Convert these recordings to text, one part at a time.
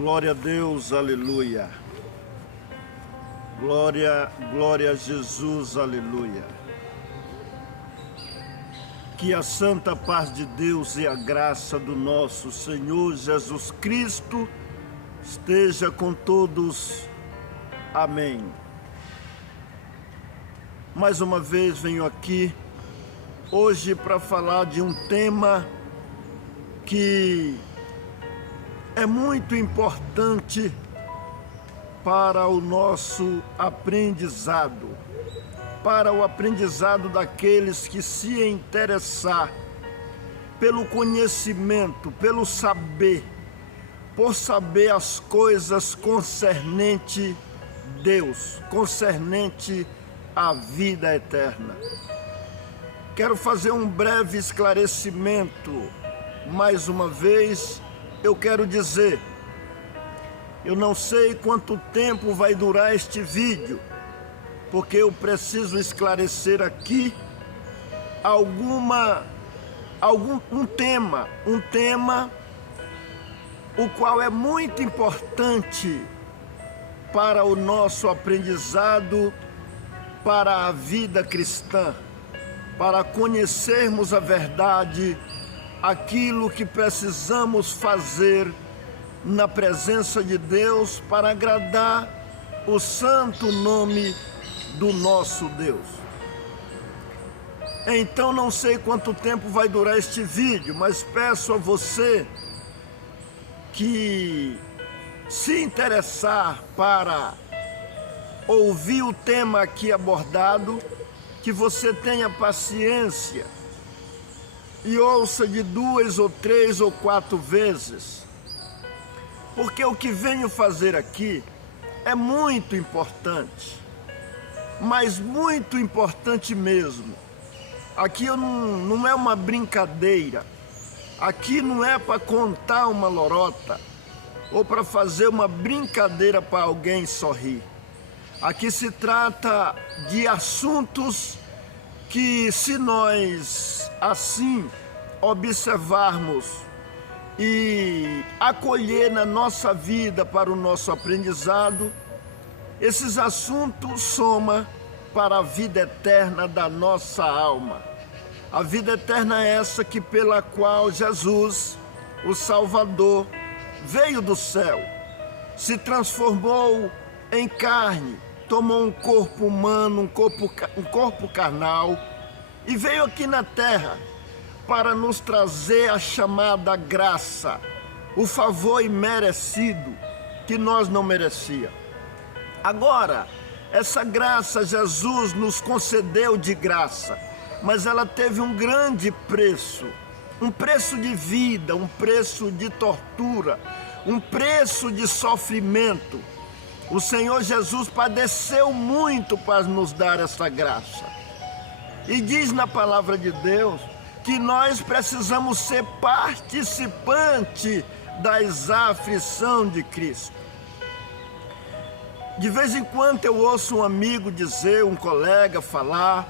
Glória a Deus, aleluia. Glória a Jesus, aleluia. Que a santa paz de Deus e a graça do nosso Senhor Jesus Cristo esteja com todos. Amém. Mais uma vez venho aqui hoje para falar de um tema que é muito importante para o nosso aprendizado, para o aprendizado daqueles que se interessar pelo conhecimento, pelo saber, por saber as coisas concernente Deus, concernente à vida eterna. Quero fazer um breve esclarecimento. Mais uma vez, eu quero dizer, eu não sei quanto tempo vai durar este vídeo, porque eu preciso esclarecer aqui um tema o qual é muito importante para o nosso aprendizado, para a vida cristã, para conhecermos a verdade, aquilo que precisamos fazer na presença de Deus para agradar o santo nome do nosso Deus. Então não sei quanto tempo vai durar este vídeo, mas peço a você que se interessar para ouvir o tema aqui abordado, que você tenha paciência e ouça de 2 ou 3 ou 4 vezes, porque o que venho fazer aqui é muito importante, mas muito importante mesmo. Aqui não é uma brincadeira, aqui não é para contar uma lorota ou para fazer uma brincadeira para alguém sorrir. Aqui se trata de assuntos que, se nós assim observarmos e acolher na nossa vida para o nosso aprendizado, esses assuntos somam para a vida eterna da nossa alma. A vida eterna é essa que pela qual Jesus, o Salvador, veio do céu, se transformou em carne, tomou um corpo humano, um corpo carnal, e veio aqui na terra para nos trazer a chamada graça, o favor imerecido que nós não merecíamos. Agora, essa graça Jesus nos concedeu de graça, mas ela teve um grande preço, um preço de vida, um preço de tortura, um preço de sofrimento. O Senhor Jesus padeceu muito para nos dar essa graça. E diz na palavra de Deus que nós precisamos ser participante das aflições de Cristo. De vez em quando eu ouço um amigo dizer, um colega falar,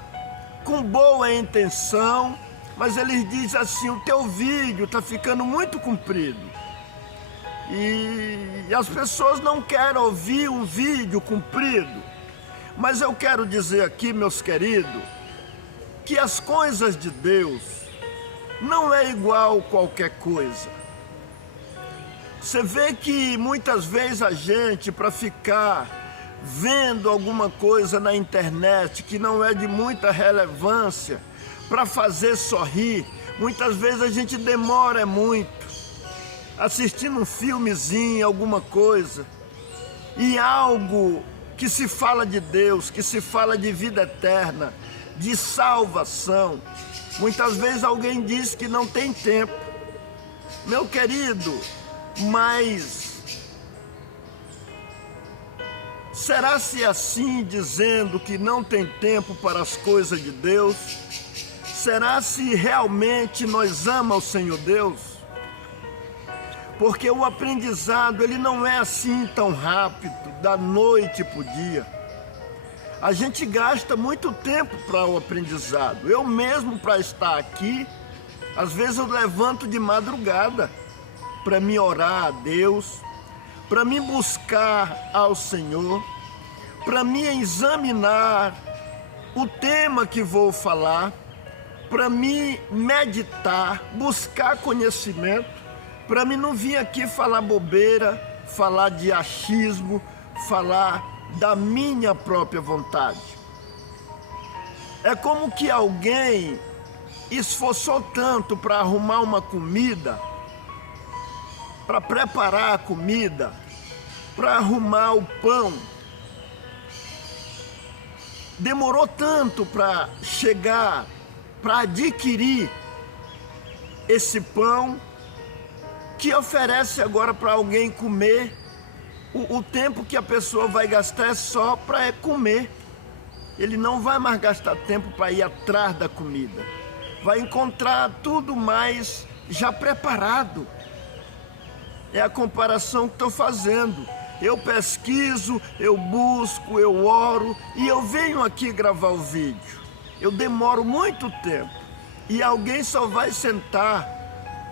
com boa intenção, mas ele diz assim: o teu vídeo está ficando muito comprido. E as pessoas não querem ouvir um vídeo comprido. Mas eu quero dizer aqui, meus queridos, que as coisas de Deus não é igual qualquer coisa. Você vê que muitas vezes a gente, para ficar vendo alguma coisa na internet que não é de muita relevância, para fazer sorrir, muitas vezes a gente demora muito assistindo um filmezinho, alguma coisa, e algo que se fala de Deus, que se fala de vida eterna, de salvação. Muitas vezes alguém diz que não tem tempo. Meu querido, mas será-se assim dizendo que não tem tempo para as coisas de Deus? Será se realmente nós amamos o Senhor Deus? Porque o aprendizado, ele não é assim tão rápido, da noite para o dia. A gente gasta muito tempo para o aprendizado. Eu mesmo, para estar aqui, às vezes eu levanto de madrugada para me orar a Deus, para me buscar ao Senhor, para me examinar o tema que vou falar, para me meditar, buscar conhecimento, para mim não vir aqui falar bobeira, falar de achismo, falar da minha própria vontade. É como que alguém esforçou tanto para arrumar uma comida, para preparar a comida, para arrumar o pão. Demorou tanto para chegar, para adquirir esse pão, que oferece agora para alguém comer. O tempo que a pessoa vai gastar é só para comer. Ele não vai mais gastar tempo para ir atrás da comida. Vai encontrar tudo mais já preparado. É a comparação que estou fazendo. Eu pesquiso, eu busco, eu oro e eu venho aqui gravar o vídeo. Eu demoro muito tempo e alguém só vai sentar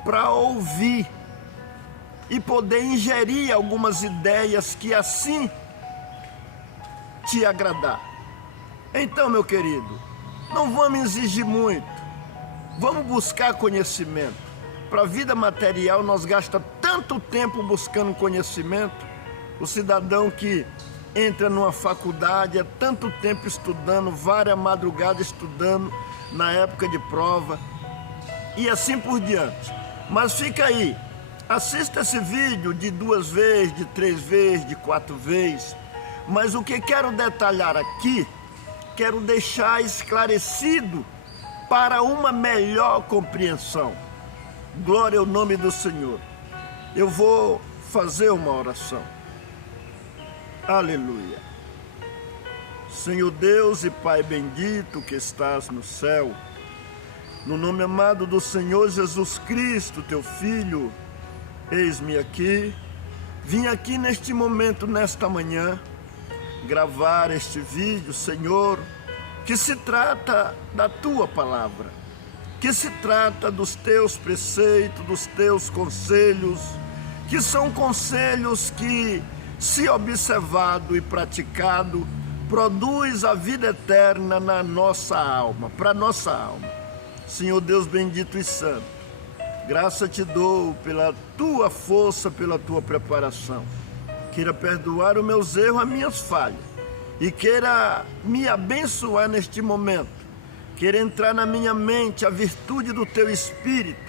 para ouvir e poder ingerir algumas ideias que assim te agradar. Então, meu querido, não vamos exigir muito, vamos buscar conhecimento. Para a vida material nós gastamos tanto tempo buscando conhecimento. O cidadão que entra numa faculdade é tanto tempo estudando, várias madrugadas estudando na época de prova e assim por diante. Mas fica aí, assista esse vídeo de 2 vezes, de 3 vezes, de 4 vezes. Mas o que quero detalhar aqui, quero deixar esclarecido para uma melhor compreensão. Glória ao nome do Senhor. Eu vou fazer uma oração. Aleluia. Senhor Deus e Pai bendito que estás no céu, no nome amado do Senhor Jesus Cristo, teu Filho, eis-me aqui, vim aqui neste momento, nesta manhã, gravar este vídeo, Senhor, que se trata da tua palavra, que se trata dos teus preceitos, dos teus conselhos, que são conselhos que, se observado e praticado, produz a vida eterna na nossa alma, para nossa alma. Senhor Deus bendito e santo, graça te dou pela tua força, pela tua preparação. Queira perdoar os meus erros, as minhas falhas, e queira me abençoar neste momento. Queira entrar na minha mente a virtude do teu Espírito,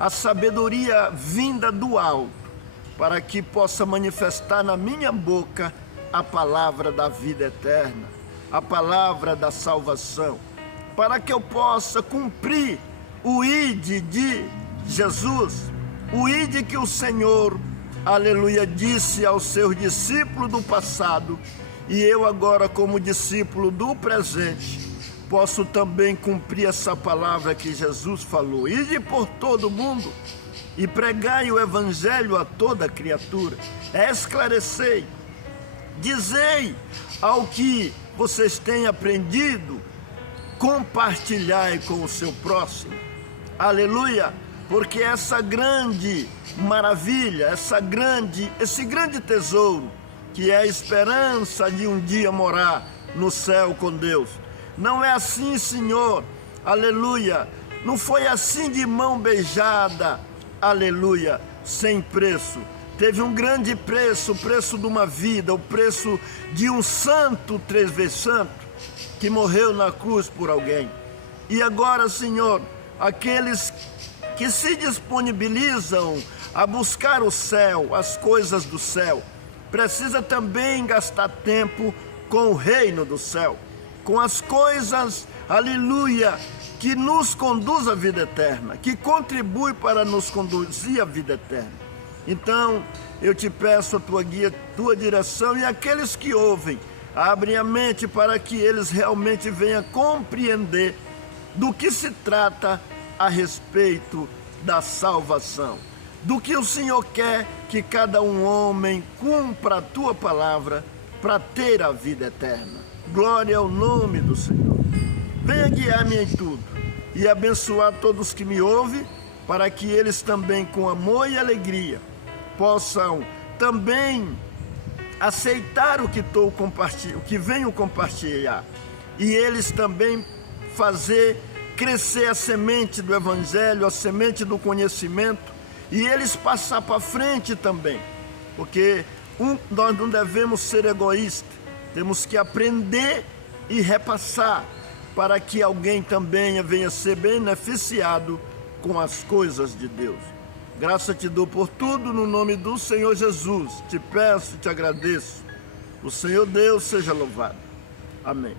a sabedoria vinda do alto, para que possa manifestar na minha boca a palavra da vida eterna, a palavra da salvação, para que eu possa cumprir o ide de Jesus, o ide que o Senhor, aleluia, disse aos seus discípulos do passado, e eu agora como discípulo do presente, posso também cumprir essa palavra que Jesus falou. Ide por todo mundo e pregai o evangelho a toda criatura, esclarecei, dizei ao que vocês têm aprendido, compartilhai com o seu próximo, aleluia, porque essa grande maravilha, esse grande tesouro, que é a esperança de um dia morar no céu com Deus, não é assim, Senhor, aleluia, não foi assim de mão beijada, aleluia, sem preço. Teve um grande preço, o preço de uma vida, o preço de um santo, 3 vezes santo, que morreu na cruz por alguém. E agora, Senhor, aqueles que se disponibilizam a buscar o céu, as coisas do céu, precisa também gastar tempo com o reino do céu, com as coisas, aleluia, que nos conduz à vida eterna, que contribui para nos conduzir à vida eterna. Então, eu te peço a tua guia, tua direção, e aqueles que ouvem, abrem a mente para que eles realmente venham compreender do que se trata a respeito da salvação, do que o Senhor quer que cada um homem cumpra a tua palavra para ter a vida eterna. Glória ao nome do Senhor. Venha guiar-me em tudo e abençoar todos que me ouvem, para que eles também, com amor e alegria, possam também aceitar o que venho compartilhar, e eles também fazer crescer a semente do Evangelho, a semente do conhecimento, e eles passar para frente também, porque nós não devemos ser egoístas, temos que aprender e repassar para que alguém também venha ser beneficiado com as coisas de Deus. Graça te dou por tudo no nome do Senhor Jesus. Te peço e te agradeço. O Senhor Deus seja louvado. Amém.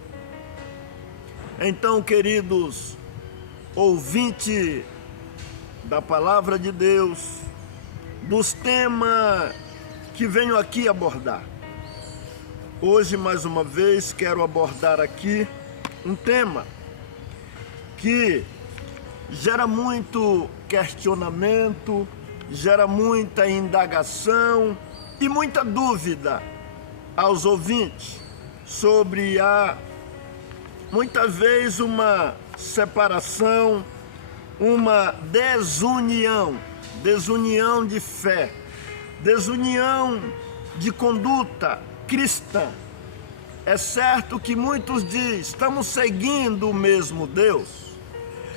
Então, queridos ouvintes da palavra de Deus, dos temas que venho aqui abordar. Hoje, mais uma vez, quero abordar aqui um tema que gera muito questionamento, gera muita indagação e muita dúvida aos ouvintes sobre muitas vezes uma separação, uma desunião de fé, desunião de conduta cristã. É certo que muitos dizem, estamos seguindo o mesmo Deus.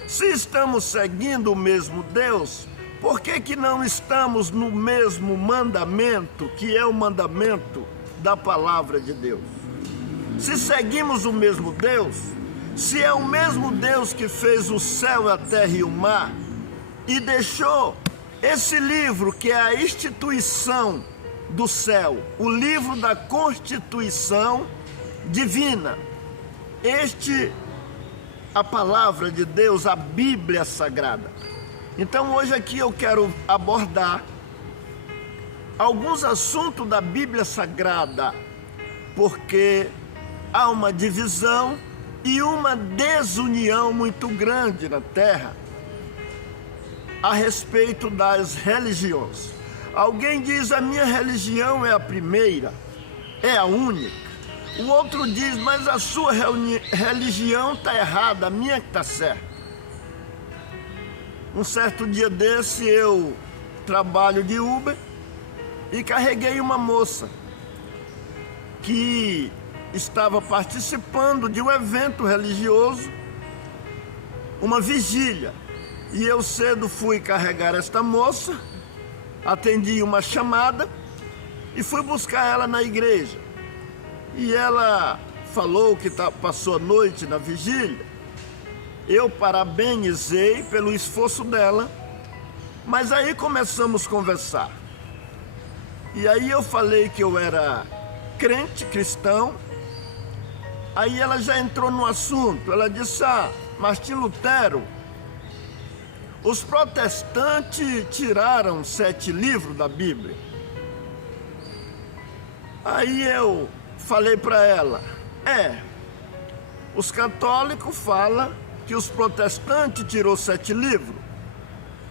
Se estamos seguindo o mesmo Deus, por que não estamos no mesmo mandamento, que é o mandamento da palavra de Deus? Se seguimos o mesmo Deus, se é o mesmo Deus que fez o céu, a terra e o mar, e deixou esse livro que é a instituição do céu, o livro da Constituição divina, a palavra de Deus, a Bíblia Sagrada. Então hoje aqui eu quero abordar alguns assuntos da Bíblia Sagrada, porque há uma divisão e uma desunião muito grande na terra a respeito das religiões. Alguém diz, a minha religião é a primeira, é a única. O outro diz, mas a sua religião está errada, a minha que está certa. Um certo dia desse eu trabalho de Uber e carreguei uma moça que estava participando de um evento religioso, uma vigília. E eu cedo fui carregar esta moça, atendi uma chamada e fui buscar ela na igreja. E ela falou que passou a noite na vigília. Eu parabenizei pelo esforço dela, mas aí começamos a conversar. E aí eu falei que eu era crente, cristão. Aí ela já entrou no assunto. Ela disse, Martim Lutero, os protestantes tiraram 7 livros da Bíblia. Aí eu falei para ela, os católicos falam que os protestantes tirou 7 livros,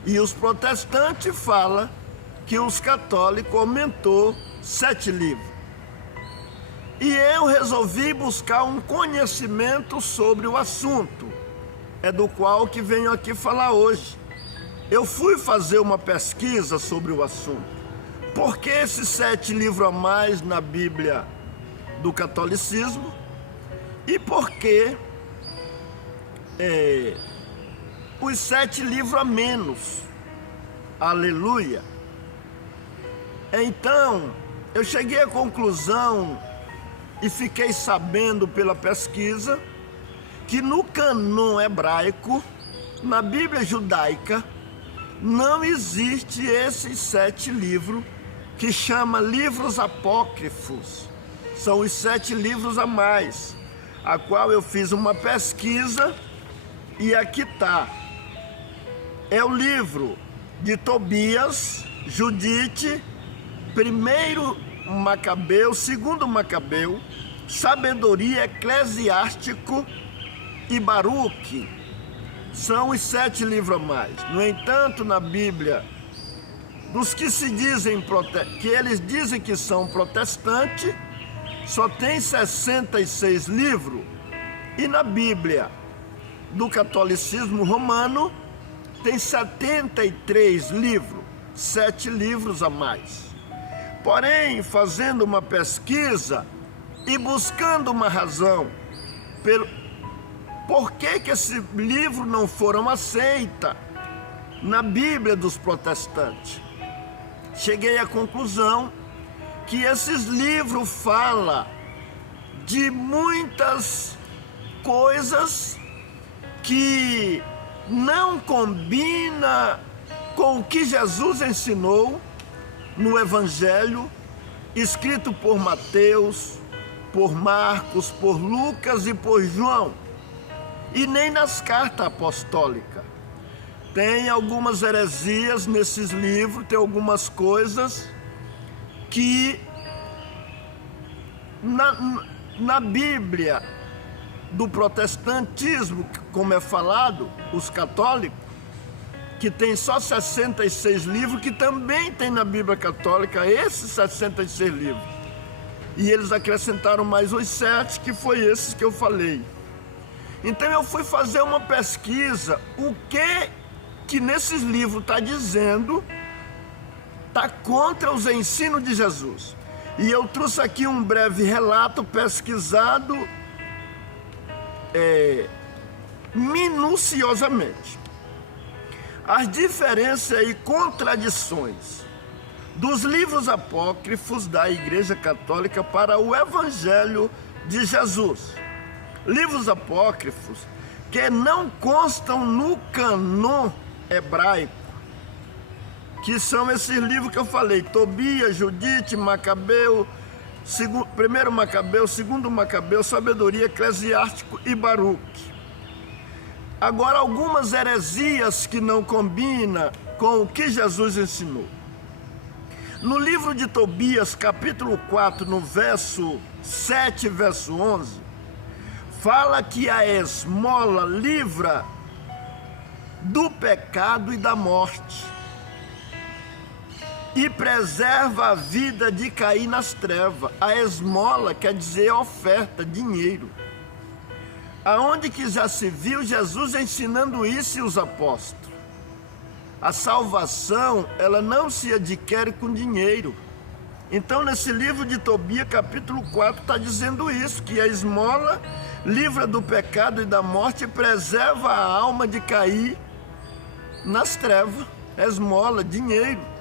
e os protestantes falam que os católicos aumentou 7 livros. E eu resolvi buscar um conhecimento sobre o assunto, é do qual que venho aqui falar hoje. Eu fui fazer uma pesquisa sobre o assunto. Por que esses 7 livros a mais na Bíblia do catolicismo? E por que os 7 livros a menos? Aleluia! Então, eu cheguei à conclusão e fiquei sabendo pela pesquisa que no cânon hebraico, na Bíblia judaica, não existe esses 7 livros que chama livros apócrifos. São os 7 livros a mais, a qual eu fiz uma pesquisa e aqui está. É o livro de Tobias, Judite, 1 Macabeu, 2 Macabeu, Sabedoria, Eclesiástico e Baruque. São os 7 livros a mais. No entanto, na Bíblia, dos que se dizem que eles dizem que são protestantes, só tem 66 livros, e na Bíblia do catolicismo romano tem 73 livros, 7 livros a mais. Porém, fazendo uma pesquisa e buscando uma razão por que esse livro não foram aceitos na Bíblia dos protestantes, cheguei à conclusão que esses livros falam de muitas coisas que não combinam com o que Jesus ensinou no Evangelho, escrito por Mateus, por Marcos, por Lucas e por João, e nem nas cartas apostólicas. Tem algumas heresias nesses livros, tem algumas coisas que na Bíblia do protestantismo, como é falado, os católicos, que tem só 66 livros, que também tem na Bíblia católica esses 66 livros. E eles acrescentaram mais os 7, que foi esses que eu falei. Então eu fui fazer uma pesquisa, o que nesses livros está dizendo, está contra os ensinos de Jesus. E eu trouxe aqui um breve relato pesquisado minuciosamente. As diferenças e contradições dos livros apócrifos da Igreja Católica para o Evangelho de Jesus. Livros apócrifos que não constam no cânon hebraico, que são esses livros que eu falei: Tobias, Judite, Macabeu, primeiro Macabeu, segundo Macabeu, Sabedoria, Eclesiástico e Baruque. Agora, algumas heresias que não combinam com o que Jesus ensinou. No livro de Tobias, capítulo 4, no verso 7, verso 11, fala que a esmola livra do pecado e da morte e preserva a vida de cair nas trevas. A esmola quer dizer oferta, dinheiro. Aonde que já se viu Jesus ensinando isso e os apóstolos? A salvação, ela não se adquire com dinheiro. Então, nesse livro de Tobias, capítulo 4, está dizendo isso, que a esmola livra do pecado e da morte e preserva a alma de cair nas trevas. Esmola, dinheiro.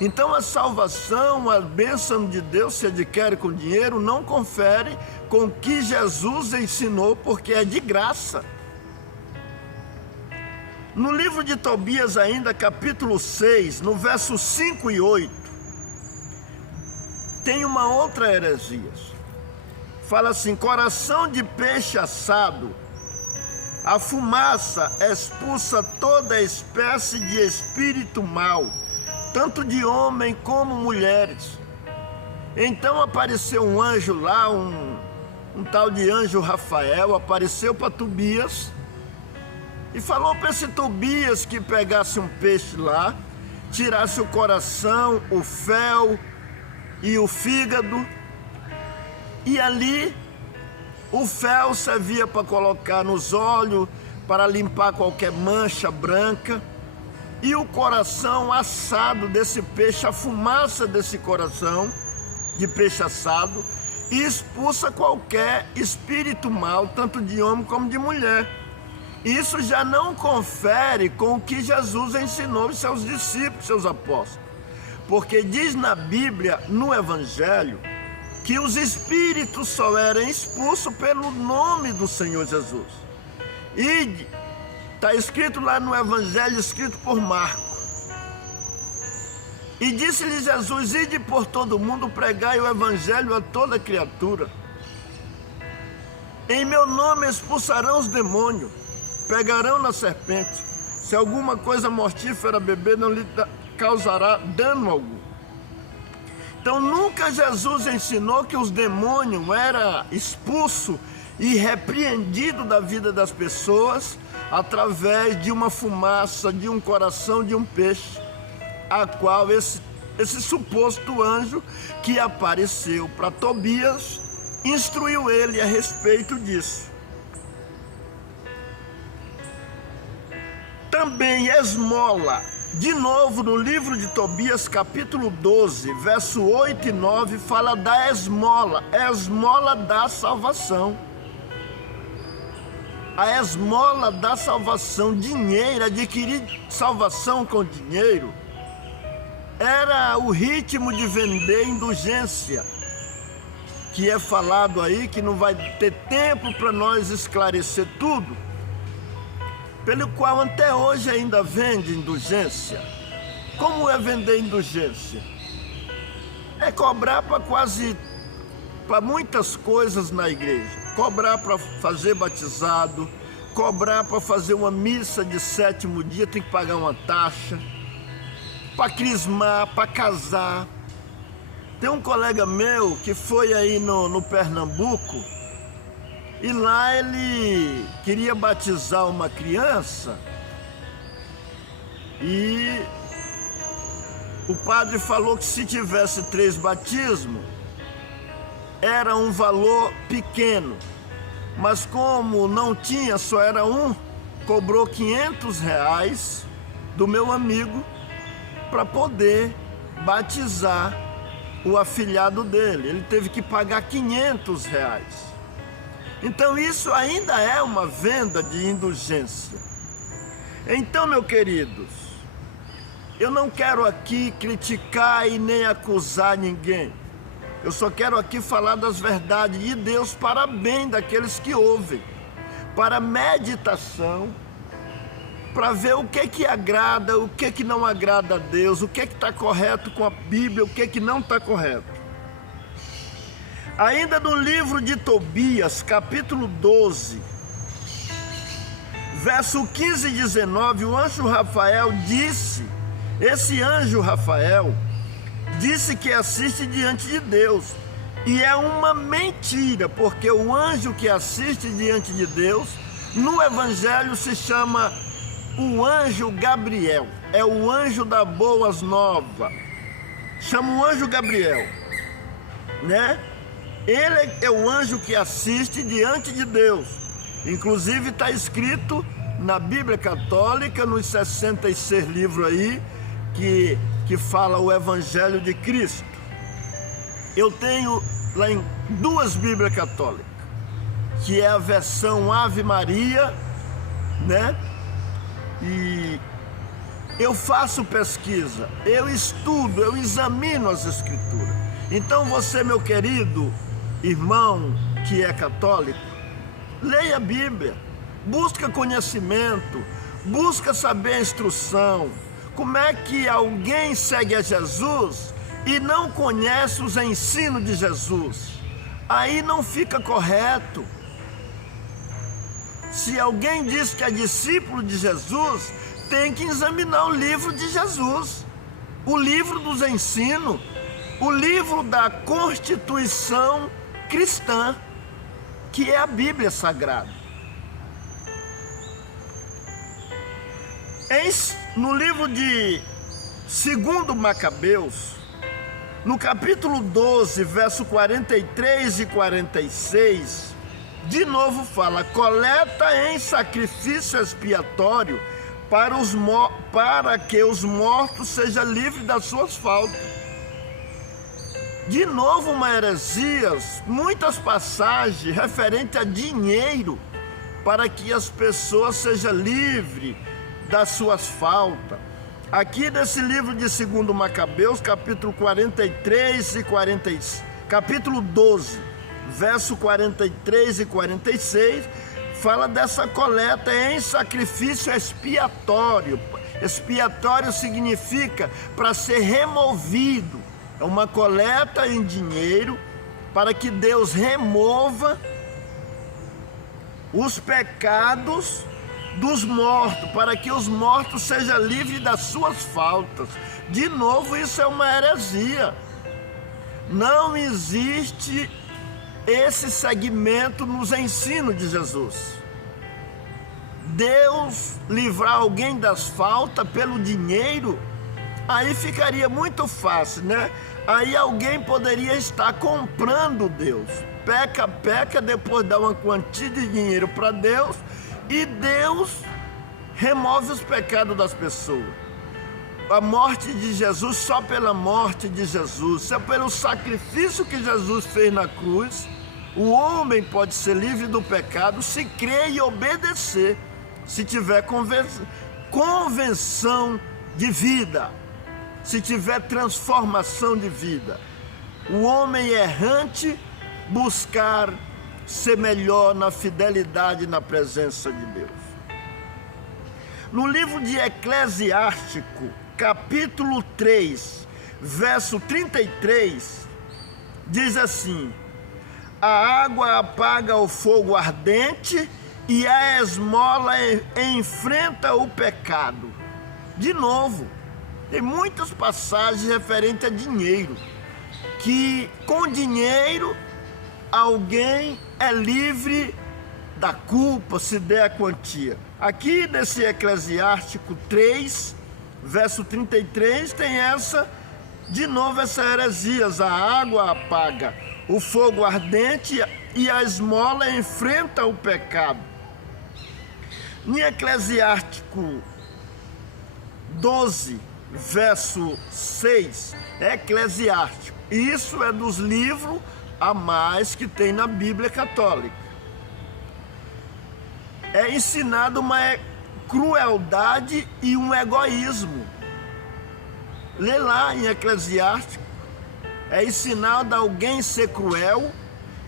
Então a salvação, a bênção de Deus se adquire com dinheiro, não confere com o que Jesus ensinou, porque é de graça. No livro de Tobias ainda, capítulo 6, no verso 5 e 8, tem uma outra heresia. Fala assim: coração de peixe assado, a fumaça expulsa toda espécie de espírito mau, tanto de homem como mulheres. Então apareceu um anjo lá, um tal de anjo Rafael, apareceu para Tobias e falou para esse Tobias que pegasse um peixe lá, tirasse o coração, o fel e o fígado, e ali o fel servia para colocar nos olhos, para limpar qualquer mancha branca, e o coração assado desse peixe, a fumaça desse coração de peixe assado, expulsa qualquer espírito mau, tanto de homem como de mulher. Isso já não confere com o que Jesus ensinou aos seus discípulos, seus apóstolos. Porque diz na Bíblia, no Evangelho, que os espíritos só eram expulsos pelo nome do Senhor Jesus. E está escrito lá no Evangelho, escrito por Marcos. E disse-lhe Jesus: ide por todo mundo, pregai o Evangelho a toda criatura. Em meu nome expulsarão os demônios, pegarão na serpente. Se alguma coisa mortífera beber, não lhe causará dano algum. Então nunca Jesus ensinou que os demônios eram expulsos e repreendidos da vida das pessoas através de uma fumaça, de um coração, de um peixe, a qual esse suposto anjo que apareceu para Tobias instruiu ele a respeito disso. Também esmola De novo, no livro de Tobias, capítulo 12, verso 8 e 9, fala da esmola da salvação. A esmola da salvação, dinheiro, adquirir salvação com dinheiro, era o ritmo de vender indulgência, que é falado aí, que não vai ter tempo para nós esclarecer tudo, pelo qual até hoje ainda vende indulgência. Como é vender indulgência? É cobrar para muitas coisas na igreja. Cobrar para fazer batizado, cobrar para fazer uma missa de 7º dia, tem que pagar uma taxa, para crismar, para casar. Tem um colega meu que foi aí no Pernambuco, e lá ele queria batizar uma criança, e o padre falou que se tivesse 3 batismos, era um valor pequeno, mas como não tinha, só era um, cobrou R$500 do meu amigo para poder batizar o afilhado dele. Ele teve que pagar R$500. Então isso ainda é uma venda de indulgência. Então, meus queridos, eu não quero aqui criticar e nem acusar ninguém. Eu só quero aqui falar das verdades de Deus para bem daqueles que ouvem, para meditação, para ver o que agrada, o que não agrada a Deus, o que está correto com a Bíblia, o que não está correto. Ainda no livro de Tobias, capítulo 12, verso 15 e 19, o anjo Rafael disse, esse anjo Rafael disse que assiste diante de Deus, e é uma mentira, porque o anjo que assiste diante de Deus, no Evangelho se chama o anjo Gabriel, é o anjo da boas novas, chama o anjo Gabriel, né? Ele é o anjo que assiste diante de Deus. Inclusive está escrito na Bíblia Católica, nos 66 livros aí, que fala o Evangelho de Cristo. Eu tenho lá em 2 Bíblias Católicas, que é a versão Ave Maria, né? E eu faço pesquisa, eu estudo, eu examino as Escrituras. Então você, meu querido irmão que é católico, leia a Bíblia, busca conhecimento, busca saber a instrução. Como é que alguém segue a Jesus e não conhece os ensinos de Jesus? Aí não fica correto. Se alguém diz que é discípulo de Jesus, tem que examinar o livro de Jesus, o livro dos ensinos, o livro da Constituição cristã, que é a Bíblia Sagrada. No livro de 2 Macabeus, no capítulo 12, verso 43 e 46, de novo fala, coleta em sacrifício expiatório para que os mortos sejam livres das suas faltas. De novo uma heresia, muitas passagens referentes a dinheiro, para que as pessoas sejam livres das suas faltas. Aqui nesse livro de 2 Macabeus, capítulo 43 e 46, capítulo 12, verso 43 e 46, fala dessa coleta em sacrifício expiatório. Expiatório significa para ser removido. É uma coleta em dinheiro para que Deus remova os pecados dos mortos, para que os mortos sejam livres das suas faltas. De novo, isso é uma heresia. Não existe esse segmento nos ensinos de Jesus. Deus livrar alguém das faltas pelo dinheiro, aí ficaria muito fácil, né? Aí alguém poderia estar comprando Deus. Peca, depois dá uma quantia de dinheiro para Deus, e Deus remove os pecados das pessoas. a morte de Jesus, só pela morte de Jesus, só pelo sacrifício que Jesus fez na cruz, o homem pode ser livre do pecado se crer e obedecer, se tiver convenção de vida, se tiver transformação de vida. O homem errante buscar ser melhor na fidelidade na presença de Deus. No livro de Eclesiástico, capítulo 3, verso 33, diz assim: a água apaga o fogo ardente e a esmola enfrenta o pecado. De novo, tem muitas passagens referentes a dinheiro, que com dinheiro alguém é livre da culpa se der a quantia. Aqui nesse Eclesiástico 3, verso 33, tem de novo essa heresia: a água apaga o fogo ardente e a esmola enfrenta o pecado. Em Eclesiástico 12, verso 6, Eclesiástico, isso é dos livros a mais que tem na Bíblia Católica. É ensinado uma crueldade e um egoísmo. Lê lá em Eclesiástico. É ensinado a alguém ser cruel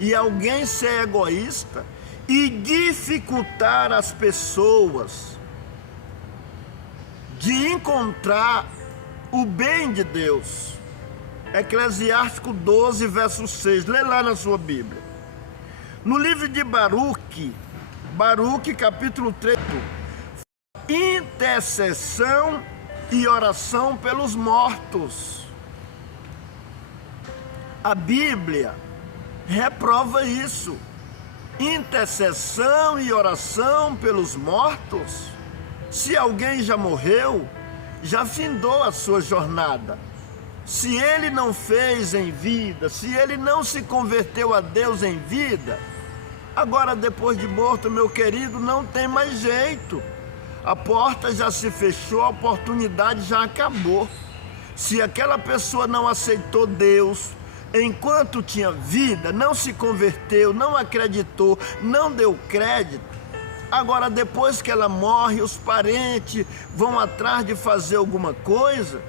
e alguém ser egoísta e dificultar as pessoas de encontrar o bem de Deus. Eclesiástico 12, verso 6, lê lá na sua Bíblia. No livro de Baruque, capítulo 3, intercessão e oração pelos mortos. A Bíblia reprova isso. Intercessão e oração pelos mortos. Se alguém já morreu, já findou a sua jornada. Se ele não fez em vida, se ele não se converteu a Deus em vida, agora depois de morto, meu querido, não tem mais jeito. A porta já se fechou, a oportunidade já acabou. Se aquela pessoa não aceitou Deus enquanto tinha vida, não se converteu, não acreditou, não deu crédito, agora depois que ela morre, os parentes vão atrás de fazer alguma coisa,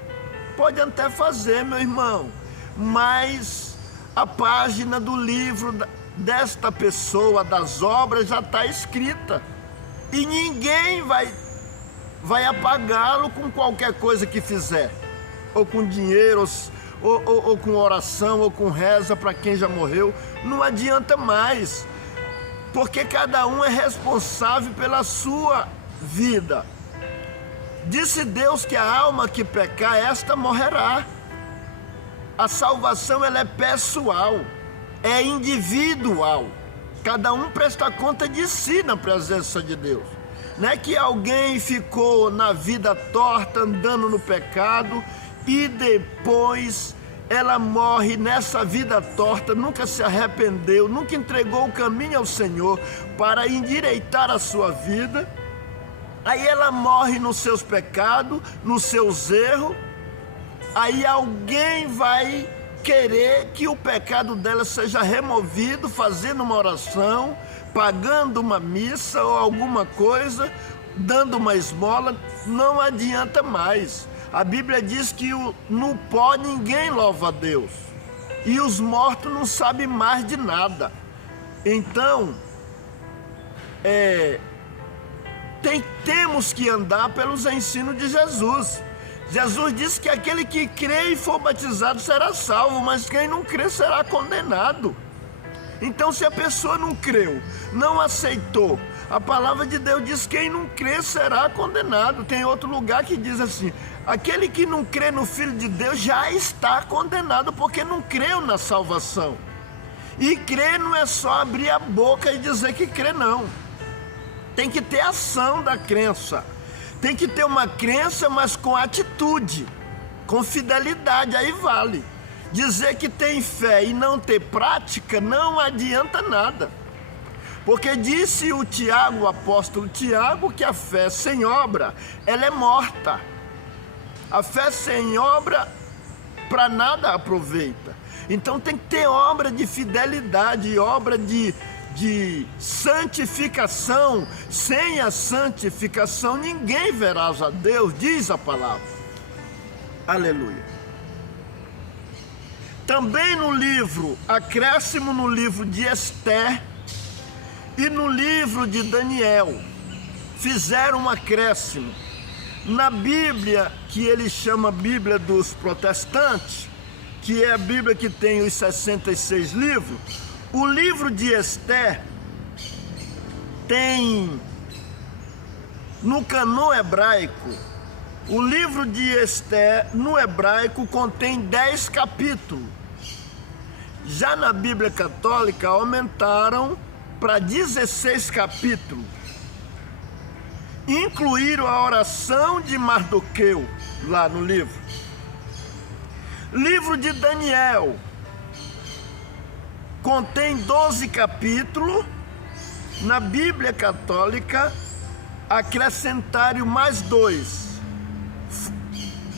pode até fazer, meu irmão, mas a página do livro desta pessoa, das obras, já está escrita, e ninguém vai apagá-lo com qualquer coisa que fizer, ou com dinheiro, ou com oração, ou com reza para quem já morreu. Não adianta mais, porque cada um é responsável pela sua vida. Disse Deus que a alma que pecar, esta morrerá. A salvação, ela é pessoal, é individual. Cada um presta conta de si na presença de Deus. Não é que alguém ficou na vida torta, andando no pecado, e depois ela morre nessa vida torta, nunca se arrependeu, nunca entregou o caminho ao Senhor para endireitar a sua vida. Aí ela morre nos seus pecados, nos seus erros. Aí alguém vai querer que o pecado dela seja removido, fazendo uma oração, pagando uma missa ou alguma coisa, dando uma esmola. Não adianta mais. A Bíblia diz que no pó ninguém louva a Deus. E os mortos não sabem mais de nada. Então, temos que andar pelos ensinos de Jesus. Jesus disse que aquele que crê e for batizado será salvo, mas quem não crê será condenado. Então, se a pessoa não creu, não aceitou, a palavra de Deus diz que quem não crê será condenado. Tem outro lugar que diz assim: aquele que não crê no Filho de Deus já está condenado, porque não creu na salvação. E crer não é só abrir a boca e dizer que crê, não. Tem que ter ação da crença. Tem que ter uma crença, mas com atitude, com fidelidade, aí vale. Dizer que tem fé e não ter prática não adianta nada. Porque disse o Tiago, o apóstolo Tiago, que a fé sem obra, ela é morta. A fé sem obra para nada aproveita. Então tem que ter obra de fidelidade, obra de santificação. Sem a santificação ninguém verá a Deus, diz a palavra. Aleluia. Também no livro, acréscimo no livro de Esther e no livro de Daniel, fizeram um acréscimo. Na Bíblia, que ele chama Bíblia dos protestantes, que é a Bíblia que tem os 66 livros, o livro de Esther tem, no cânon hebraico, o livro de Esther, no hebraico, contém 10 capítulos. Já na Bíblia católica, aumentaram para 16 capítulos. Incluíram a oração de Mardoqueu lá no livro. Livro de Daniel contém 12 capítulos. Na Bíblia católica, acrescentaram mais 2.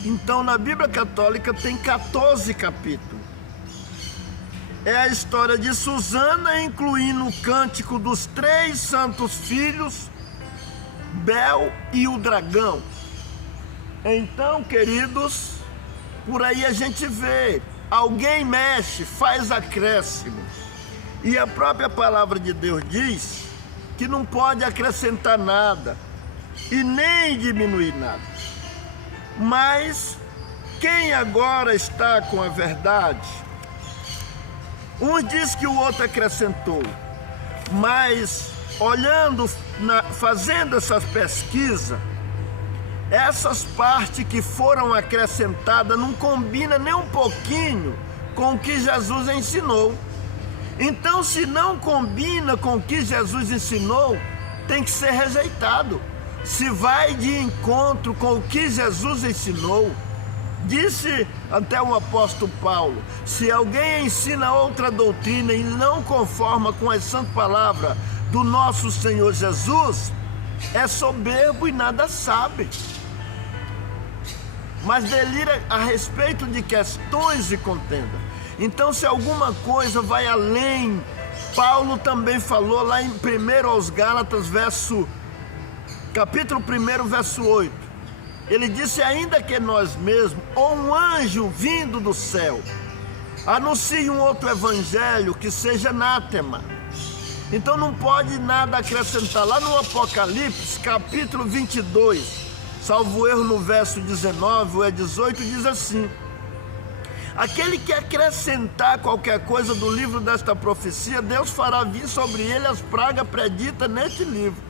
Então, na Bíblia católica tem 14 capítulos. É a história de Susana, incluindo o cântico dos 3 santos filhos, Bel e o dragão. Então, queridos, por aí a gente vê, alguém mexe, faz acréscimo. E a própria palavra de Deus diz que não pode acrescentar nada e nem diminuir nada. Mas quem agora está com a verdade? Um diz que o outro acrescentou, mas olhando, fazendo essas pesquisas, essas partes que foram acrescentadas não combinam nem um pouquinho com o que Jesus ensinou. Então, se não combina com o que Jesus ensinou, tem que ser rejeitado. Se vai de encontro com o que Jesus ensinou, disse até o apóstolo Paulo, se alguém ensina outra doutrina e não conforma com as santas palavras do nosso Senhor Jesus, é soberbo e nada sabe, mas delira a respeito de questões de contenda. Então, se alguma coisa vai além, Paulo também falou lá em 1 aos Gálatas, capítulo 1, verso 8. Ele disse, ainda que nós mesmos, ou um anjo vindo do céu, anuncie um outro evangelho que seja anátema. Então não pode nada acrescentar. Lá no Apocalipse, capítulo 22, salvo erro no verso 19 ou 18, diz assim: aquele que acrescentar qualquer coisa do livro desta profecia, Deus fará vir sobre ele as pragas preditas neste livro.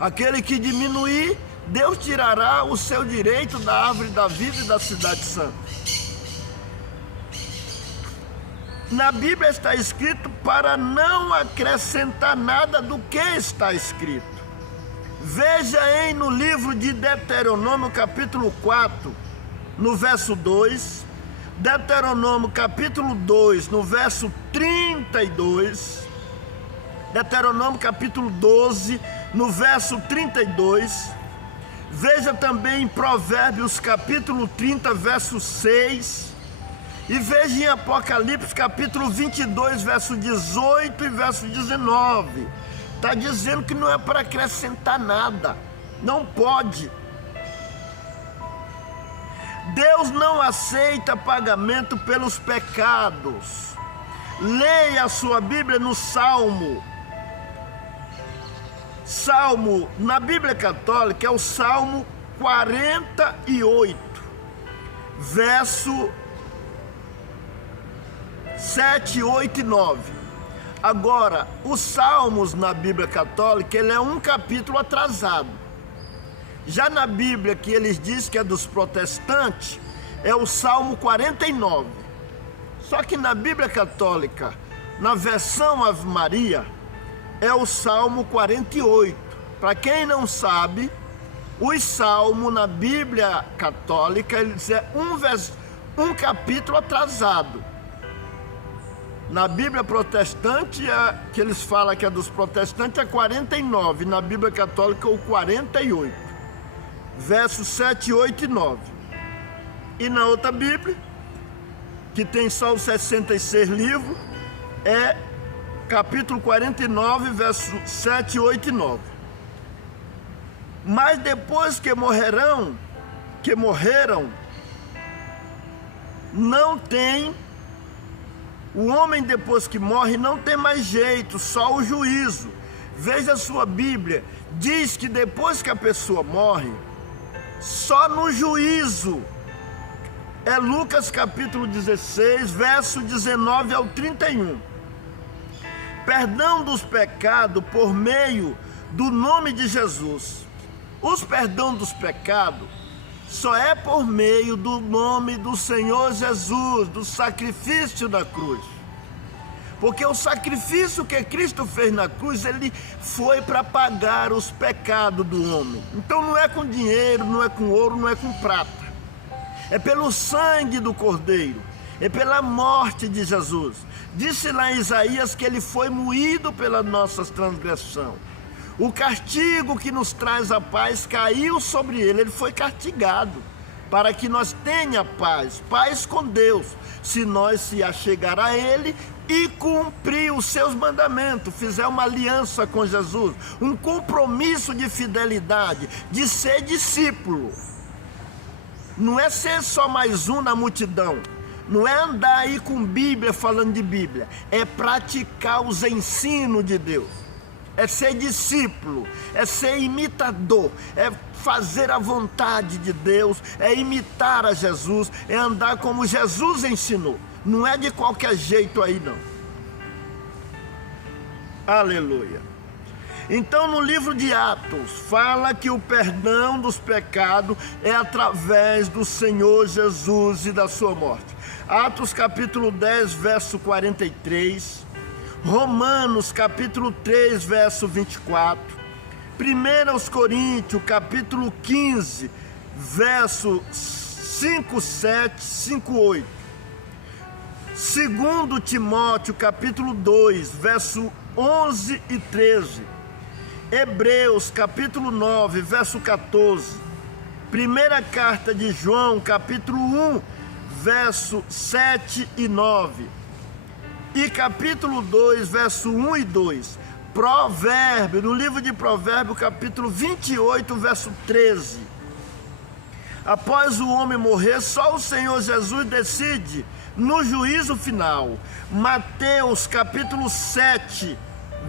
Aquele que diminuir, Deus tirará o seu direito da árvore da vida e da cidade santa. Na Bíblia está escrito para não acrescentar nada do que está escrito. Veja aí no livro de Deuteronômio, capítulo 4, no verso 2. Deuteronômio, capítulo 2, no verso 32. Deuteronômio, capítulo 12, no verso 32. Veja também em Provérbios, capítulo 30, verso 6. E veja em Apocalipse, capítulo 22, verso 18 e verso 19. Está dizendo que não é para acrescentar nada. Não pode. Deus não aceita pagamento pelos pecados. Leia a sua Bíblia no Salmo, na Bíblia católica, é o Salmo 48, verso 7, 8 e 9. Agora, os Salmos na Bíblia católica, ele é um capítulo atrasado. Já na Bíblia, que eles dizem que é dos protestantes, é o Salmo 49. Só que na Bíblia católica, na versão Ave Maria, é o Salmo 48. Para quem não sabe, os salmos na Bíblia católica, eles é um capítulo atrasado. Na Bíblia protestante, que eles falam que é dos protestantes, é 49. Na Bíblia católica, o 48. Versos 7, 8 e 9. E na outra Bíblia, que tem só os 66 livros, é capítulo 49, versos 7, 8 e 9. Mas depois que morreram, não tem, o homem depois que morre não tem mais jeito, só o juízo. Veja a sua Bíblia, diz que depois que a pessoa morre, só no juízo. É Lucas capítulo 16, verso 19 ao 31. Perdão dos pecados por meio do nome de Jesus. Os perdão dos pecados só é por meio do nome do Senhor Jesus, do sacrifício da cruz. Porque o sacrifício que Cristo fez na cruz, ele foi para pagar os pecados do homem. Então não é com dinheiro, não é com ouro, não é com prata. É pelo sangue do Cordeiro, é pela morte de Jesus. Disse lá em Isaías que ele foi moído pelas nossas transgressões. O castigo que nos traz a paz caiu sobre ele, ele foi castigado, para que nós tenha paz com Deus, se nós se achegar a ele e cumprir os seus mandamentos, fizer uma aliança com Jesus, um compromisso de fidelidade, de ser discípulo. Não é ser só mais um na multidão, não é andar aí com Bíblia falando de Bíblia, é praticar os ensinos de Deus. É ser discípulo, é ser imitador, é fazer a vontade de Deus, é imitar a Jesus, é andar como Jesus ensinou. Não é de qualquer jeito aí não. Aleluia. Então no livro de Atos, fala que o perdão dos pecados é através do Senhor Jesus e da sua morte. Atos capítulo 10, verso 43... Romanos capítulo 3, verso 24, 1 Coríntios capítulo 15, verso 5, 7, 5, 8, 2 Timóteo capítulo 2, verso 11 e 13, Hebreus capítulo 9, verso 14, primeira carta de João capítulo 1, verso 7 e 9, e capítulo 2, verso 1 e 2. Provérbio, no livro de Provérbio, capítulo 28, verso 13. Após o homem morrer, só o Senhor Jesus decide no juízo final. Mateus, capítulo 7,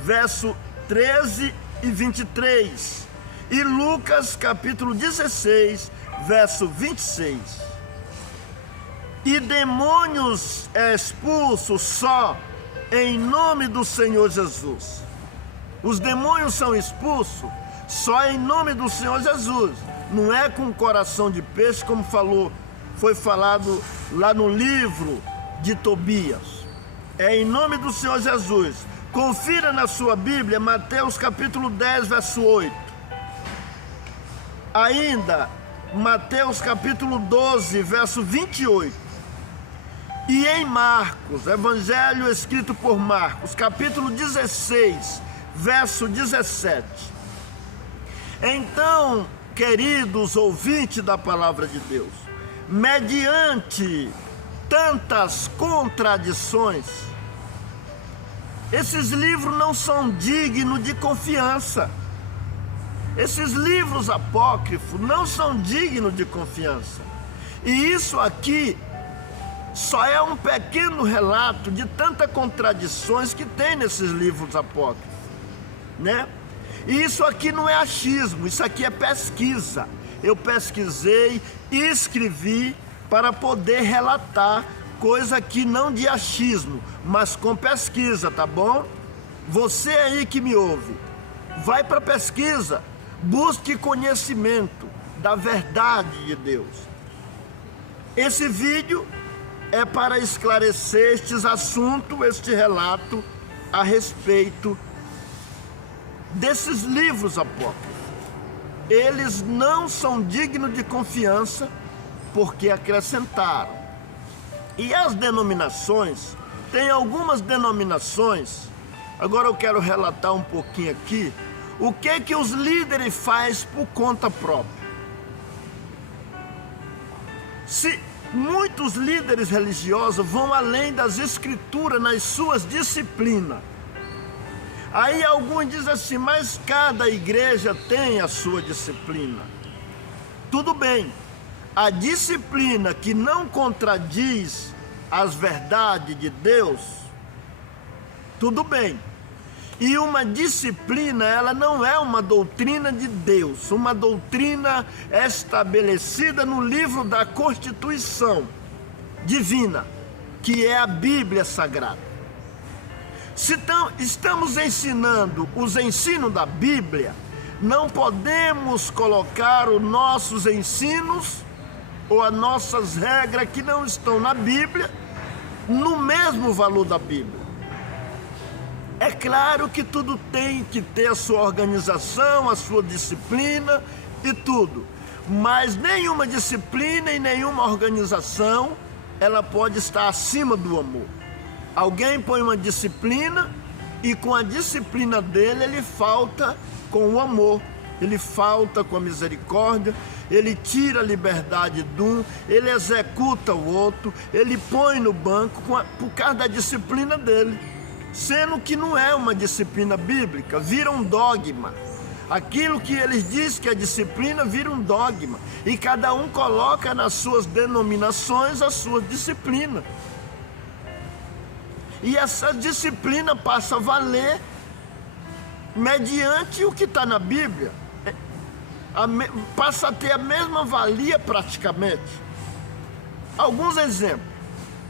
verso 13 e 23. E Lucas, capítulo 16, verso 26. E demônios expulsos só em nome do Senhor Jesus. Os demônios são expulsos só em nome do Senhor Jesus. Não é com coração de peixe, como foi falado lá no livro de Tobias. É em nome do Senhor Jesus. Confira na sua Bíblia, Mateus capítulo 10, verso 8. Ainda, Mateus capítulo 12, verso 28. E em Marcos, evangelho escrito por Marcos, capítulo 16, verso 17. Então, queridos ouvintes da palavra de Deus, mediante tantas contradições, esses livros não são dignos de confiança. Esses livros apócrifos não são dignos de confiança. E isso aqui só é um pequeno relato de tantas contradições que tem nesses livros apócrifos, né? E isso aqui não é achismo, isso aqui é pesquisa. Eu pesquisei e escrevi para poder relatar coisa que não de achismo, mas com pesquisa, tá bom? Você aí que me ouve, vai para pesquisa, busque conhecimento da verdade de Deus. Esse vídeo é para esclarecer estes assuntos, este relato a respeito desses livros apócrifos. Eles não são dignos de confiança porque acrescentaram. E as denominações, tem algumas denominações, agora eu quero relatar um pouquinho aqui, o que os líderes fazem por conta própria. Se Muitos líderes religiosos vão além das escrituras nas suas disciplinas. Aí alguns dizem assim, mas cada igreja tem a sua disciplina. Tudo bem, a disciplina que não contradiz as verdades de Deus, tudo bem. E uma disciplina, ela não é uma doutrina de Deus, uma doutrina estabelecida no livro da Constituição Divina, que é a Bíblia Sagrada. Se estamos ensinando os ensinos da Bíblia, não podemos colocar os nossos ensinos ou as nossas regras que não estão na Bíblia no mesmo valor da Bíblia. É claro que tudo tem que ter a sua organização, a sua disciplina e tudo. Mas nenhuma disciplina e nenhuma organização, ela pode estar acima do amor. Alguém põe uma disciplina e com a disciplina dele, ele falta com o amor. Ele falta com a misericórdia, ele tira a liberdade de um, ele executa o outro, ele põe no banco por causa da disciplina dele. Sendo que não é uma disciplina bíblica, vira um dogma. Aquilo que eles dizem que é disciplina vira um dogma. E cada um coloca nas suas denominações a sua disciplina. E essa disciplina passa a valer mediante o que está na Bíblia. Passa a ter a mesma valia praticamente. Alguns exemplos.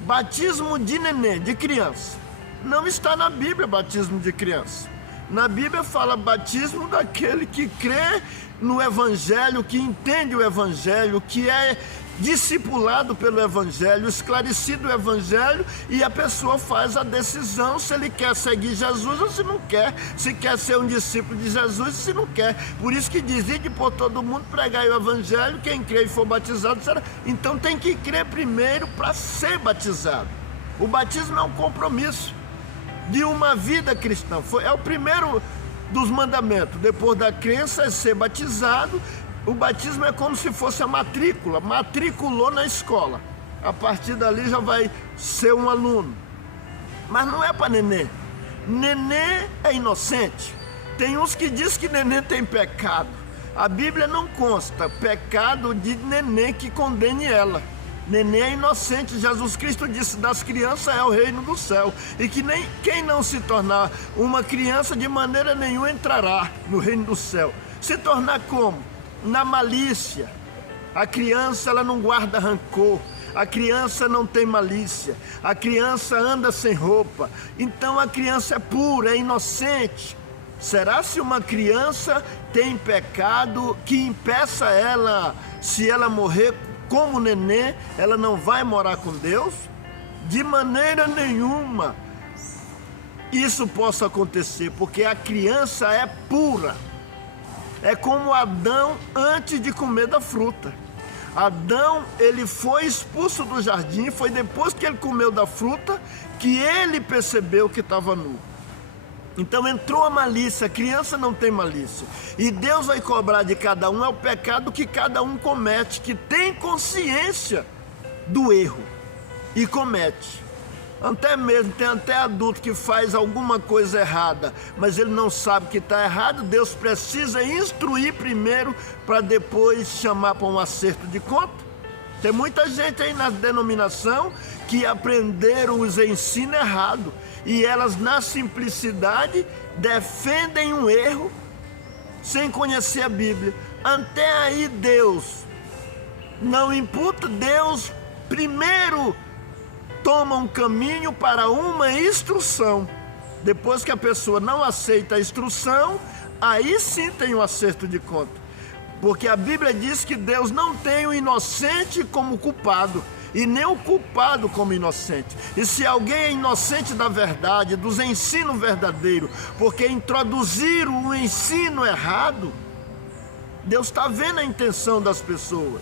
Batismo de neném, de criança. Não está na Bíblia batismo de criança. Na Bíblia fala batismo daquele que crê no Evangelho, que entende o Evangelho, que é discipulado pelo Evangelho, esclarecido o Evangelho, e a pessoa faz a decisão se ele quer seguir Jesus ou se não quer, se quer ser um discípulo de Jesus ou se não quer. Por isso que diz, ide por todo mundo, pregai o Evangelho, quem crê e for batizado será. Então tem que crer primeiro para ser batizado. O batismo é um compromisso de uma vida cristã. É o primeiro dos mandamentos. Depois da crença é ser batizado. O batismo é como se fosse a matrícula. Matriculou na escola. A partir dali já vai ser um aluno. Mas não é para neném. Neném é inocente. Tem uns que dizem que neném tem pecado. A Bíblia não consta pecado de neném que condene ela. Neném é inocente. Jesus Cristo disse, das crianças é o reino do céu. E que nem quem não se tornar uma criança de maneira nenhuma entrará no reino do céu. Se tornar como? Na malícia. A criança, ela não guarda rancor. A criança não tem malícia. A criança anda sem roupa. Então a criança é pura, é inocente. Será se uma criança tem pecado que impeça ela, se ela morrer como neném, ela não vai morar com Deus? De maneira nenhuma isso possa acontecer, porque a criança é pura. É como Adão antes de comer da fruta. Adão, ele foi expulso do jardim, foi depois que ele comeu da fruta que ele percebeu que estava nu. Então entrou a malícia. A criança não tem malícia. E Deus vai cobrar de cada um, é o pecado que cada um comete, que tem consciência do erro e comete. Até mesmo, tem até adulto que faz alguma coisa errada, mas ele não sabe que está errado. Deus precisa instruir primeiro para depois chamar para um acerto de conta. Tem muita gente aí na denominação que aprenderam os ensinos errados e elas, na simplicidade, defendem um erro sem conhecer a Bíblia. Até aí Deus não imputa. Deus primeiro toma um caminho para uma instrução. Depois que a pessoa não aceita a instrução, aí sim tem um acerto de conta. Porque a Bíblia diz que Deus não tem o inocente como culpado, e nem o culpado como inocente. E se alguém é inocente da verdade, dos ensinos verdadeiros, porque introduziram o ensino errado, Deus está vendo a intenção das pessoas.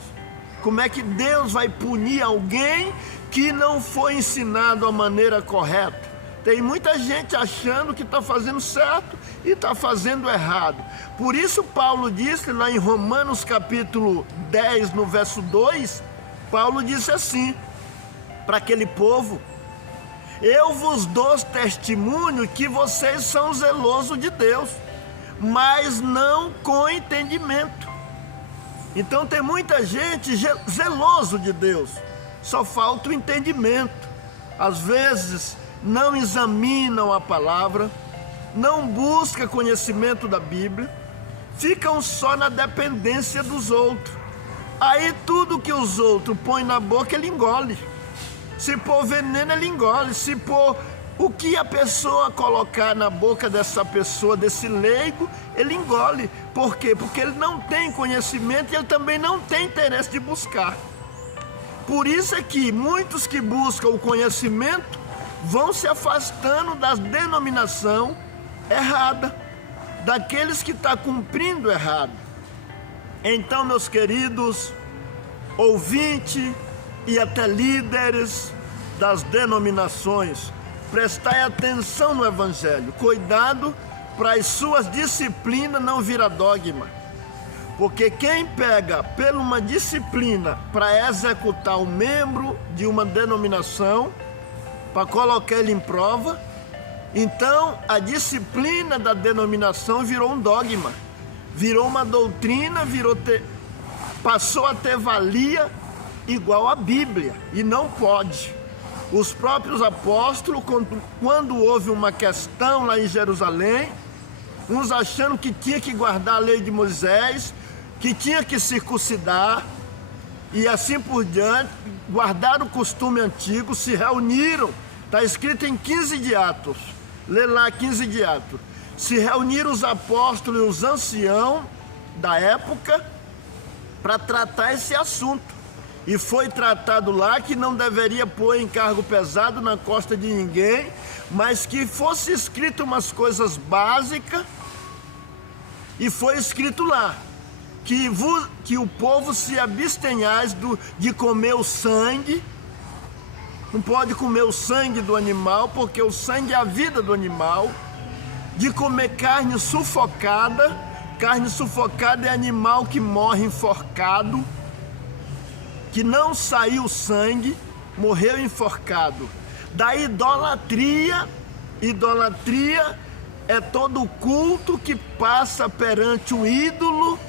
Como é que Deus vai punir alguém que não foi ensinado a maneira correta? Tem muita gente achando que está fazendo certo e está fazendo errado. Por isso Paulo disse lá em Romanos capítulo 10, no verso 2, Paulo disse assim para aquele povo: eu vos dou testemunho que vocês são zelosos de Deus, mas não com entendimento. Então tem muita gente zeloso de Deus, só falta o entendimento. Às vezes não examinam a palavra, não buscam conhecimento da Bíblia, ficam só na dependência dos outros. Aí tudo que os outros põem na boca ele engole. Se pôr veneno ele engole, se pôr o que a pessoa colocar na boca dessa pessoa, desse leigo, ele engole. Por quê? Porque ele não tem conhecimento e ele também não tem interesse de buscar. Por isso é que muitos que buscam o conhecimento vão se afastando da denominação errada, daqueles que estão cumprindo errado. Então, meus queridos ouvintes e até líderes das denominações, prestai atenção no Evangelho, cuidado para as suas disciplinas não virar dogma, porque quem pega por uma disciplina para executar um membro de uma denominação, para colocar ele em prova, então a disciplina da denominação virou um dogma, virou uma doutrina, passou a ter valia igual à Bíblia, e não pode. Os próprios apóstolos, quando houve uma questão lá em Jerusalém, uns achando que tinha que guardar a lei de Moisés, que tinha que circuncidar, e assim por diante, guardaram o costume antigo, se reuniram, está escrito em 15 de Atos, lê lá 15 de Atos, se reuniram os apóstolos e os anciãos da época para tratar esse assunto. E foi tratado lá que não deveria pôr encargo pesado na costa de ninguém, mas que fosse escrito umas coisas básicas, e foi escrito lá que o povo se abstenhais de comer o sangue, não pode comer o sangue do animal, porque o sangue é a vida do animal, de comer carne sufocada é animal que morre enforcado, que não saiu sangue, morreu enforcado. Da idolatria é todo culto que passa perante o ídolo,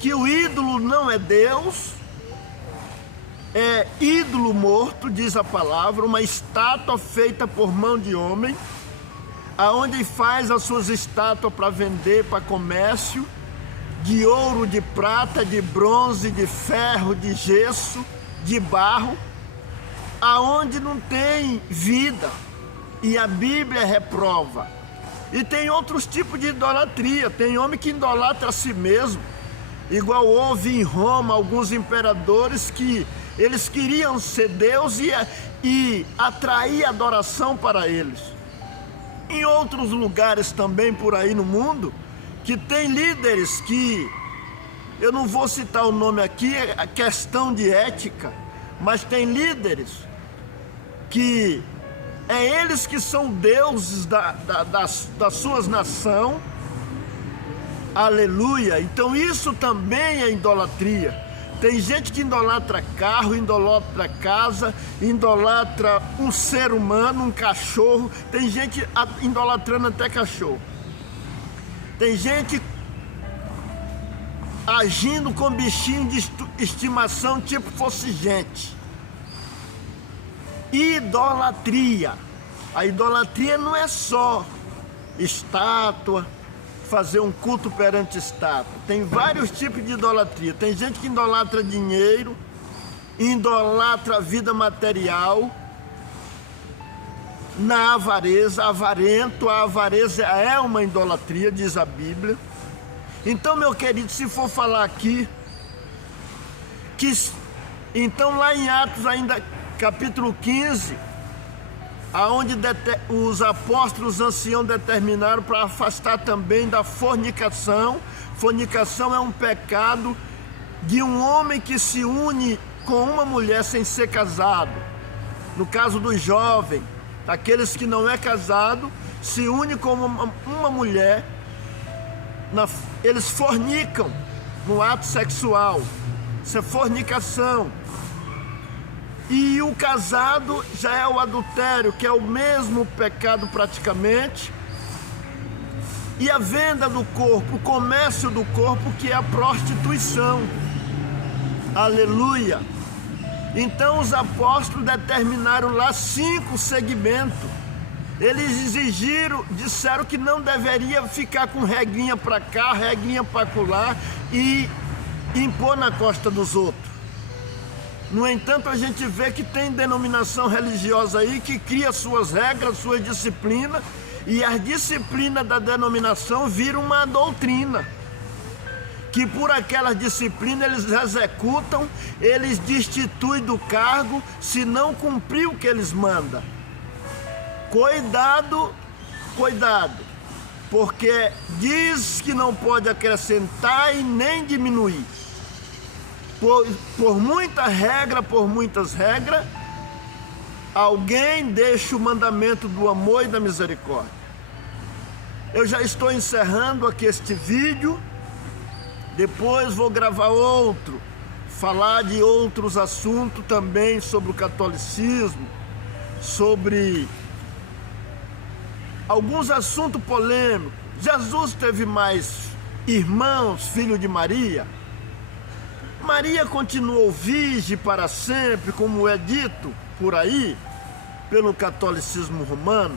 que o ídolo não é Deus, é ídolo morto, diz a palavra, uma estátua feita por mão de homem, aonde faz as suas estátuas para vender, para comércio, de ouro, de prata, de bronze, de ferro, de gesso, de barro, aonde não tem vida, e a Bíblia reprova. E tem outros tipos de idolatria, tem homem que idolatra a si mesmo, igual houve em Roma alguns imperadores que eles queriam ser Deus e atrair adoração para eles. Em outros lugares também por aí no mundo, que tem líderes que, eu não vou citar o nome aqui, é questão de ética, mas tem líderes que eles que são deuses das suas nações, aleluia. Então isso também é idolatria. Tem gente que idolatra carro, idolatra casa, idolatra um ser humano, um cachorro, tem gente idolatrando até cachorro. Tem gente agindo com bichinho de estimação, tipo fosse gente. Idolatria. A idolatria não é só estátua, fazer um culto perante estátua. Tem vários tipos de idolatria. Tem gente que idolatra dinheiro, idolatra a vida material, na avareza, avarento. A avareza é uma idolatria, diz a Bíblia. Então, meu querido, se for falar aqui, então lá em Atos ainda, capítulo 15, aonde os apóstolos anciãos determinaram para afastar também da fornicação. Fornicação é um pecado de um homem que se une com uma mulher sem ser casado. No caso dos jovens, aqueles que não é casado, se une com uma mulher, eles fornicam no ato sexual, isso é fornicação. E o casado já é o adultério, que é o mesmo pecado praticamente. E a venda do corpo, o comércio do corpo, que é a prostituição. Aleluia! Então os apóstolos determinaram lá 5 segmentos. Eles disseram que não deveria ficar com regrinha para cá, regrinha para colar e impor na costa dos outros. No entanto, a gente vê que tem denominação religiosa aí que cria suas regras, suas disciplinas, e as disciplinas da denominação viram uma doutrina, que por aquelas disciplinas eles executam, eles destituem do cargo se não cumprir o que eles mandam. Cuidado, cuidado, porque diz que não pode acrescentar e nem diminuir. Por muita regra, por muitas regras, alguém deixa o mandamento do amor e da misericórdia. Eu já estou encerrando aqui este vídeo, depois vou gravar outro, falar de outros assuntos também sobre o catolicismo, sobre alguns assuntos polêmicos. Jesus teve mais irmãos, filho de Maria? Maria continuou virgem para sempre, como é dito por aí, pelo catolicismo romano?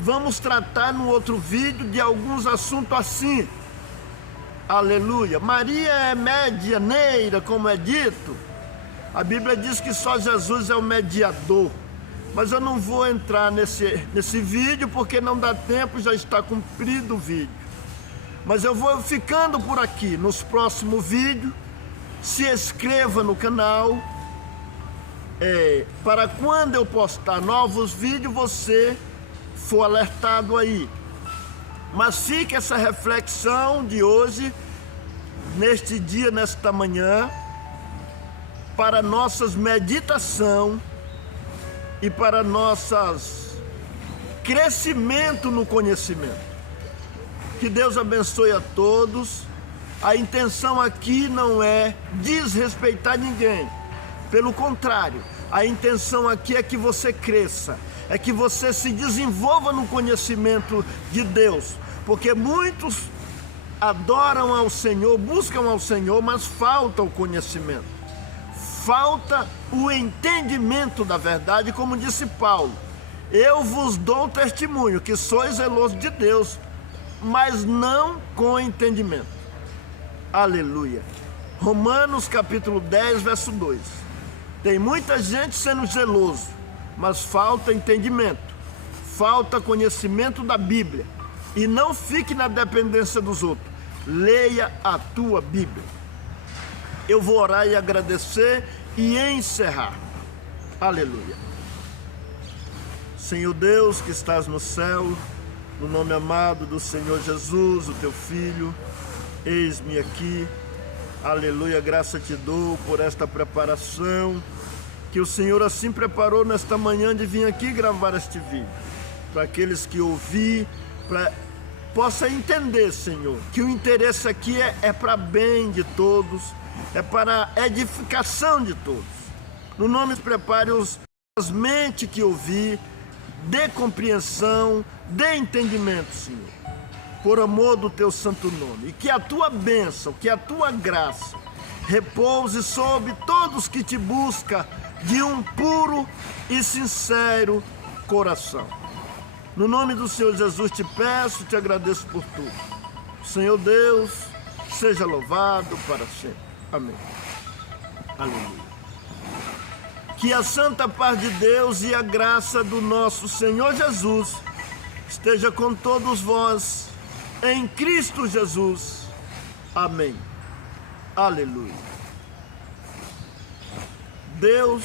Vamos tratar no outro vídeo de alguns assuntos assim. Aleluia. Maria é medianeira, como é dito. A Bíblia diz que só Jesus é o mediador. Mas eu não vou entrar nesse vídeo porque não dá tempo, já está cumprido o vídeo. Mas eu vou ficando por aqui. Nos próximos vídeos, se inscreva no canal. Para quando eu postar novos vídeos, você for alertado aí. Mas fica essa reflexão de hoje, neste dia, nesta manhã, para nossas meditação e para nossas crescimento no conhecimento. Que Deus abençoe a todos. A intenção aqui não é desrespeitar ninguém. Pelo contrário, a intenção aqui é que você cresça, é que você se desenvolva no conhecimento de Deus. Porque muitos adoram ao Senhor, buscam ao Senhor, mas falta o conhecimento. Falta o entendimento da verdade, como disse Paulo. Eu vos dou testemunho que sois zelosos de Deus, mas não com entendimento. Aleluia. Romanos capítulo 10, verso 2. Tem muita gente sendo zeloso, mas falta entendimento, falta conhecimento da Bíblia. E não fique na dependência dos outros. Leia a tua Bíblia. Eu vou orar e agradecer e encerrar. Aleluia. Senhor Deus que estás no céu, no nome amado do Senhor Jesus, o teu Filho, eis-me aqui. Aleluia, graça te dou por esta preparação, que o Senhor assim preparou nesta manhã de vir aqui gravar este vídeo. Para aqueles que ouvir, possa entender, Senhor, que o interesse aqui é para bem de todos, é para edificação de todos. No nome, prepare as mentes que ouvir, dê compreensão, dê entendimento, Senhor, por amor do teu santo nome. E que a tua bênção, que a tua graça repouse sobre todos que te buscam de um puro e sincero coração. No nome do Senhor Jesus te peço, te agradeço por tudo. Senhor Deus, seja louvado para sempre. Amém. Aleluia. Que a santa paz de Deus e a graça do nosso Senhor Jesus esteja com todos vós, em Cristo Jesus. Amém. Aleluia. Deus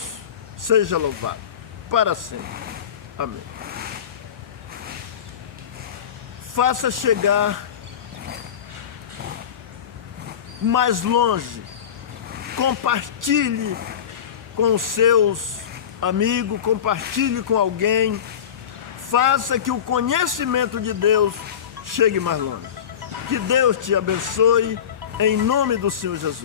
seja louvado para sempre. Amém. Faça chegar mais longe. Compartilhe com os seus amigos, compartilhe com alguém. Faça que o conhecimento de Deus chegue mais longe. Que Deus te abençoe em nome do Senhor Jesus.